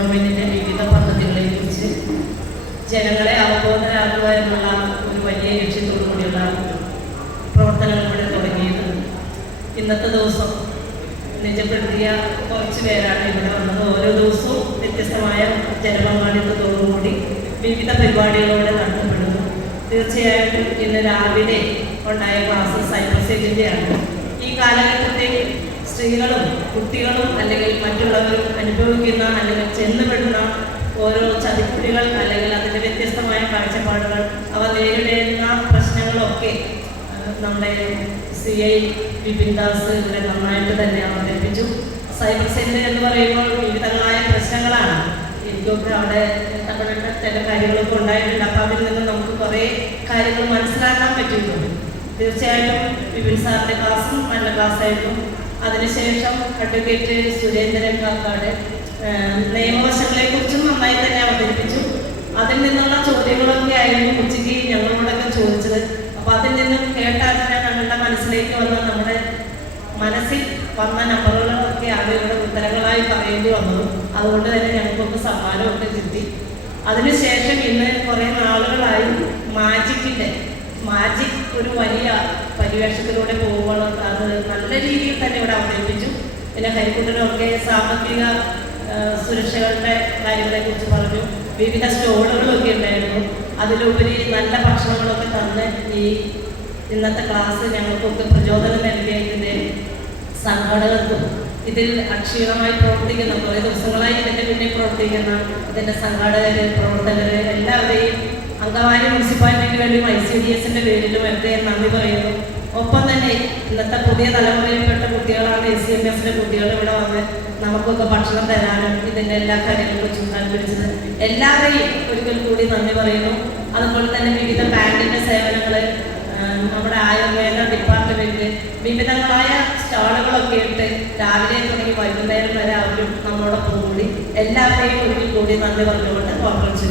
ഗവൺമെൻറ്റിൻ്റെ വിവിധ പദ്ധതികളെക്കുറിച്ച് ജനങ്ങളെ അവബോധരാക്കുക എന്നുള്ള ഒരു വലിയ ലക്ഷ്യത്തോടു കൂടിയുള്ള പ്രവർത്തനങ്ങൾ ഇവിടെ തുടങ്ങിയിട്ടുണ്ട്. ഇന്നത്തെ ദിവസം നിജപ്പെടുത്തിയ കുറച്ച് പേരാണ് ഇവിടെ വന്നത്. ഓരോ ദിവസവും വ്യത്യസ്തമായ ജനപങ്കാളിത്തത്തോടുകൂടി വിവിധ പരിപാടികളോടെ നടത്തപ്പെടുന്നു. തീർച്ചയായിട്ടും ഇന്ന് രാവിലെ ഉണ്ടായ ക്ലാസ് സൈബർ സെല്ലിൻ്റെയാണ്. ഈ കാലഘട്ടത്തിൽ സ്ത്രീകളും കുട്ടികളും അല്ലെങ്കിൽ മറ്റുള്ളവരും അനുഭവിക്കുന്ന അല്ലെങ്കിൽ ചെന്നുപെടുന്ന ഓരോ ചതിക്കുഴികൾ അല്ലെങ്കിൽ അതിൻ്റെ വ്യത്യസ്തമായ കാഴ്ചപ്പാടുകൾ, അവ നേരിടേണ്ട പ്രശ്നങ്ങളൊക്കെ നമ്മുടെ CI വിപിൻ ദാസ് ഇവിടെ നന്നായിട്ട് തന്നെ അവതരിപ്പിച്ചു. സൈബർ സെല്ല് എന്ന് പറയുമ്പോൾ വിവിധങ്ങളായ പ്രശ്നങ്ങളാണ്. എനിക്കൊക്കെ അവിടെ ഇടപെടേണ്ട ചില കാര്യങ്ങളൊക്കെ ഉണ്ടായിട്ടുണ്ട്. അപ്പോൾ അതിൽ നിന്ന് നമുക്ക് കുറേ കാര്യങ്ങൾ മനസ്സിലാക്കാൻ പറ്റിയിട്ടുണ്ട്. തീർച്ചയായിട്ടും വിപിൻ സാറിൻ്റെ ക്ലാസ്സും നല്ല ക്ലാസ്സായിരുന്നു. അതിനുശേഷം അഡ്വക്കേറ്റ് സുരേന്ദ്രൻ കാക്കാട് നിയമവശങ്ങളെക്കുറിച്ചും നന്നായി തന്നെ അവതരിപ്പിച്ചു. അതിൽ നിന്നുള്ള ചോദ്യങ്ങളൊക്കെ ആയിരുന്നു ഉച്ചയ്ക്ക് ഞങ്ങളോടൊക്കെ ചോദിച്ചത്. അപ്പോൾ അതിൽ നിന്നും കേട്ടാൽ തന്നെ ഞങ്ങളുടെ മനസ്സിലേക്ക് വന്ന നമ്മുടെ മനസ്സിൽ വന്ന നമ്പറുകളൊക്കെ അത് ഇവിടെ ഉത്തരങ്ങളായി പറയേണ്ടി വന്നു. അതുകൊണ്ട് തന്നെ ഞങ്ങൾക്കൊക്കെ സമ്മാനമൊക്കെ കിട്ടി. അതിനുശേഷം ഇന്ന് കുറേ നാളുകളായി മാജിക് ഒരു വലിയ പരിവേഷത്തിലൂടെ പോകുമ്പോൾ അത് നല്ല രീതിയിൽ തന്നെ ഇവിടെ അവതരിപ്പിച്ചു. പിന്നെ ഹരിക്കുട്ടനൊക്കെ സാമ്പത്തിക സുരക്ഷകളുടെ കാര്യങ്ങളെക്കുറിച്ച് പറഞ്ഞു. വിവിധ സ്റ്റോളുകളൊക്കെ ഉണ്ടായിരുന്നു. അതിലുപരി നല്ല ഭക്ഷണങ്ങളൊക്കെ തന്ന് ഈ ഇന്നത്തെ ക്ലാസ് ഞങ്ങൾക്കൊക്കെ പ്രചോദനം നൽകിയതിൻ്റെ സംഘാടകർക്കും ഇതിൽ അക്ഷീണമായി പ്രവർത്തിക്കുന്ന കുറേ ദിവസങ്ങളായി ഇതിൻ്റെ പിന്നിൽ പ്രവർത്തിക്കുന്ന ഇതിൻ്റെ സംഘാടകർ, പ്രവർത്തകർ എല്ലാവരെയും അങ്കമാലി മുനിസിപ്പാലിറ്റിക്ക് വേണ്ടിയും ICDSൻ്റെ പേരിലും ഒക്കെ നന്ദി പറയുന്നു. ഒപ്പം തന്നെ ഇന്നത്തെ പുതിയ തലമുറയിൽപ്പെട്ട കുട്ടികളാണ് SCMSൻ്റെ കുട്ടികൾ ഇവിടെ വന്ന് നമുക്കൊക്കെ ഭക്ഷണം തരാനും ഇതിൻ്റെ എല്ലാ കാര്യങ്ങളും ചൂണ്ടാൻ പിടിച്ചത്. എല്ലാവരെയും ഒരിക്കൽ കൂടി നന്ദി പറയുന്നു. അതുപോലെ തന്നെ വിവിധ ബാങ്കിൻ്റെ സേവനങ്ങൾ, നമ്മുടെ ആയുർവേദ ഡിപ്പാർട്ട്മെൻറ്റ്, വിവിധങ്ങളായ സ്റ്റാളുകളൊക്കെ ഇട്ട് രാവിലെ തുടങ്ങി വൈകുന്നേരം വരെ അവരും നമ്മളോടൊപ്പം കൂടി എല്ലാവരെയും ഒരിക്കൽ കൂടി നന്ദി പറഞ്ഞുകൊണ്ട് കോൺഫറൻസ്